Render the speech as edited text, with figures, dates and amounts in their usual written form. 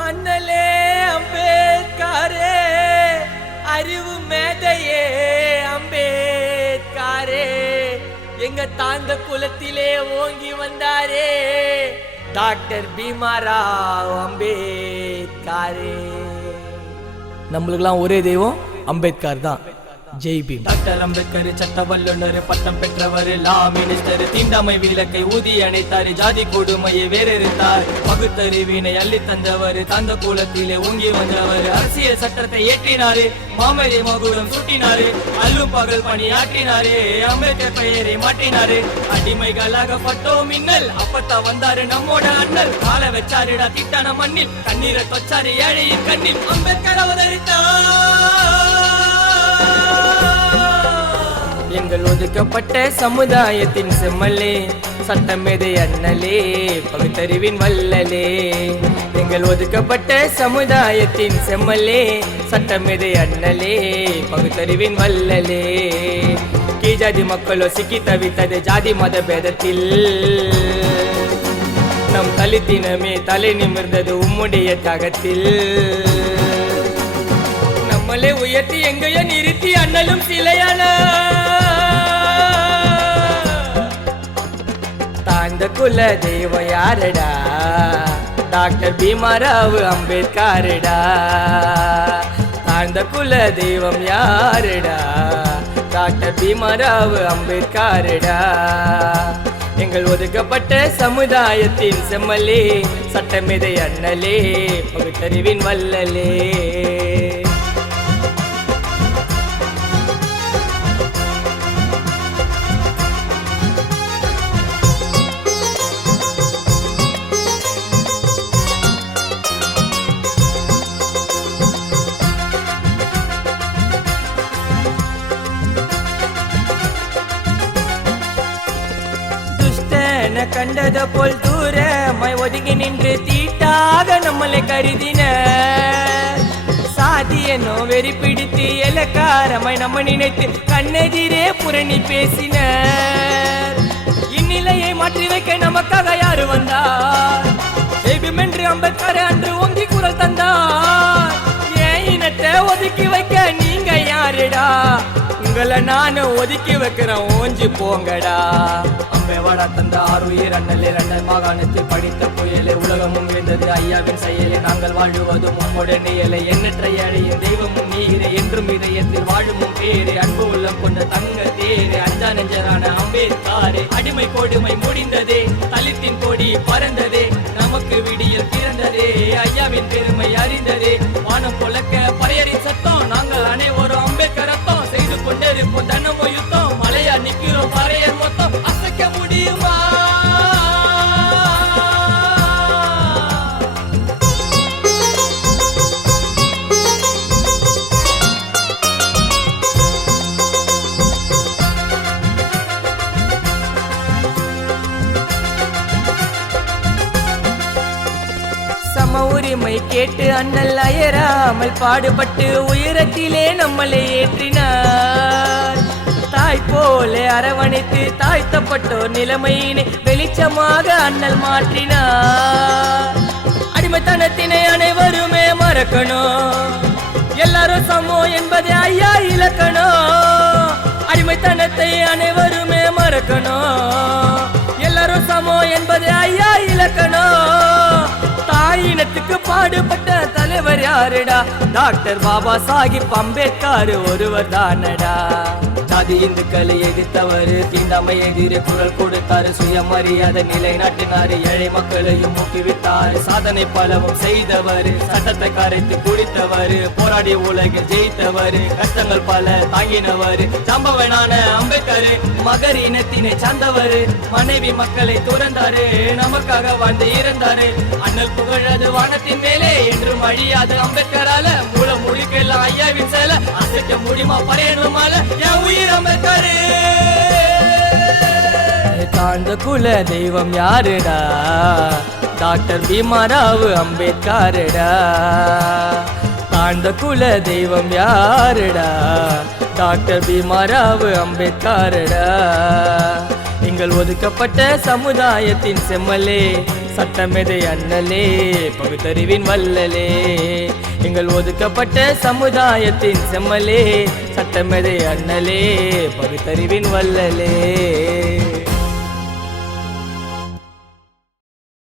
அண்ணலே அம்பேத்கரே, அறிவு மேதையே அம்பேத்கரே, எங்க தாங்க குலத்திலே ஓங்கி வந்தாரே டாக்டர் பீமாராவ் அம்பேத்கரே. நம்மளுக்கெல்லாம் ஒரே தெய்வம் அம்பேத்கர் தான். ஜெய் பீம். டாக்டர் அம்பேத்கர் சட்ட வல்லுநர், பட்டம் பெற்றவர், லா மினிஸ்டர், தீண்டாமை விலக்கை ஊதி அணைத்தார், ஜாதி கொடுமையை வேறெடுத்தார், பகுத்தறிவினை அள்ளி தந்தவர், தந்த கூலத்திலே ஓங்கி வந்தவர், அரசியல் சட்டத்தை ஏற்றினாரு, மாமரை மகுடம் சுட்டினாரு, அல்லும் பகல் பணி ஆற்றினாரு, அம்பேத்கர் பெயரை மாற்றினாரு, அடிமைகளாக பட்டோம் மின்னல், அப்பத்தான் வந்தாரு நம்மோட அண்ணல், கால வச்சாருடா திட்டான மண்ணில், கண்ணீரை தொச்சாரு ஏழையின் கண்ணில், அம்பேத்கர் அவதரித்தார். எங்கள் ஒதுக்கப்பட்ட சமுதாயத்தின் செம்மலே, சட்டமேதை அண்ணலே, பகுத்தறிவின் வல்லலே. எங்கள் ஒதுக்கப்பட்ட சமுதாயத்தின் செம்மலே, சட்டமேதை அண்ணலே, பகுத்தறிவின் வல்லலே. கீழாதி மக்களோ சிக்கி தவித்தது ஜாதி மத பேதத்தில், நம் தலித்தினமே தலை நிமிர்ந்தது உம்முடைய தாகத்தில். நம்மளே உயர்த்தி எங்கையோ நிறுத்தி அண்ணலும் சிலையான தாழ்ந்த குல தெய்வம் யாரடா டாக்டர் பீமாராவ் அம்பேத்கரடா. தாழ்ந்த குல தெய்வம் யாரடா டாக்டர் பீமாராவ் அம்பேத்கரடா. எங்கள் ஒதுக்கப்பட்ட சமுதாயத்தின் செம்மலே, சட்டமேதை அண்ணலே, பகுத்தறிவின் வல்லலே. கண்டத போல் தூரமாய் ஒதுங்கி நின்று தீட்டாக நம்மளை கருதின, சாதியனோ வெறி பிடித்து எலக்காரமாய் நம்ம நினைத்து கண்ணெதிரே புரணி பேசின. இந்நிலையை மாற்றி வைக்க நமக்காக யாரு வந்தார்? தெய்வம் என்று அம்பேத்கர் அன்று ஓங்கி குரல் தந்தார். ஏன் இனத்தை ஒதுக்கி வைக்க நீங்க யாருடா? உங்களை நானும் ஒதுக்கி வைக்கிறேன், ஓஞ்சி போங்கடா. அம்பேவாடா தந்த ஆறுயிர் அண்ணலே, அண்ணல் மாகாணத்தில் படித்த புயலே, உலகமும் வேந்தது ஐயாவின் செயலே, நாங்கள் வாழுவதும் உம்முடன் இயலை, எண்ணற்ற ஏழையின் தெய்வமும் நீரே, என்றும் இதயத்தில் வாழுமும் பேரே, அன்பு உள்ளம் கொண்ட தங்க தேரே, அஞ்சா நெஞ்சரான அம்பேத்கரே. அடிமை கொடுமை முடிந்ததே, தலித்தின் கொடி பறந்ததே, நமக்கு விடியல் பிறந்ததே, ஐயாவின் பெருமை அறிந்ததே, வானம் பொழக்க பறையரின் சத்தம், நாங்கள் அனைவரும் அம்பேத்கர் ரத்தம், செய்து கொண்டிருப்போம் தன்னமோ யுத்தம், மலையா நிக்கிறோம் பறையர் மொத்தம், அசைக்க முடியுமா? சம உரிமை கேட்டு அண்ணல் அயராமல் பாடுபட்டு உயரத்திலே நம்மளை ஏற்றினார். தாய் போல அரவணைத்து தாழ்த்தப்பட்டோர் நிலைமையினை வெளிச்சமாக அண்ணல் மாற்றினார். அடிமைத்தனத்தினை அனைவருமே மறக்கணும், எல்லாரும் சமம் என்பதை ஐயா இலக்கணும். அடிமைத்தனத்தை அனைவருமே மறக்கணும், எல்லாரும் சமம் என்பதை ஐயா இலக்கணும். தாயினத்துக்கு பாடுபட்ட தலைவர் யாருடா? டாக்டர் பாபா சாஹிப் அம்பேத்கர் ஒருவர் தானடா. ஜாதி இந்துக்களை எதிர்த்தவர், தீண்டாமை எதிரே குரல் கொடுத்தாரு, சுயமரியாதை நிலைநாட்டினாரு, ஏழை மக்களையும் ஊக்குவித்தாரு, சாதனை பலவும் செய்தவர், சட்டத்தை கரைத்து குடித்தவர், போராடி உலகில் ஜெயித்தவர், கஷ்டங்கள் பல தாங்கினவர், சம்பவனான அம்பேத்கர் மகர் இனத்தினை சார்ந்தவர், மனைவி மக்களை துறந்தாரு, நமக்காக வாழ்ந்து இறந்தாரு. அண்ணல் புகழது வானத்தின் மேலே என்றும் அழியாது அம்பேத்கரால, மூல முழுக்கெல்லாம் ஐயாவின் சேல, அசைக்க முடியுமா பறையணுமால என் உயிர் அம்பேத்கர். தாழ்ந்த குல தெய்வம் யாருடா? டாக்டர் பீமாராவ் அம்பேத்கரடா. தாழ்ந்த குல தெய்வம் யாருடா? டாக்டர் பீமாராவ் அம்பேத்கரடா. எங்க எங்கள் ஒதுக்கப்பட்ட சமுதாயத்தின் செம்மலே, சட்டமெதை அண்ணலே, பகுத்தறிவின் வல்லலே. எங்கள் ஒதுக்கப்பட்ட சமுதாயத்தின் செம்மலே, சட்டமெதை அண்ணலே, பகுத்தறிவின் வல்லலே.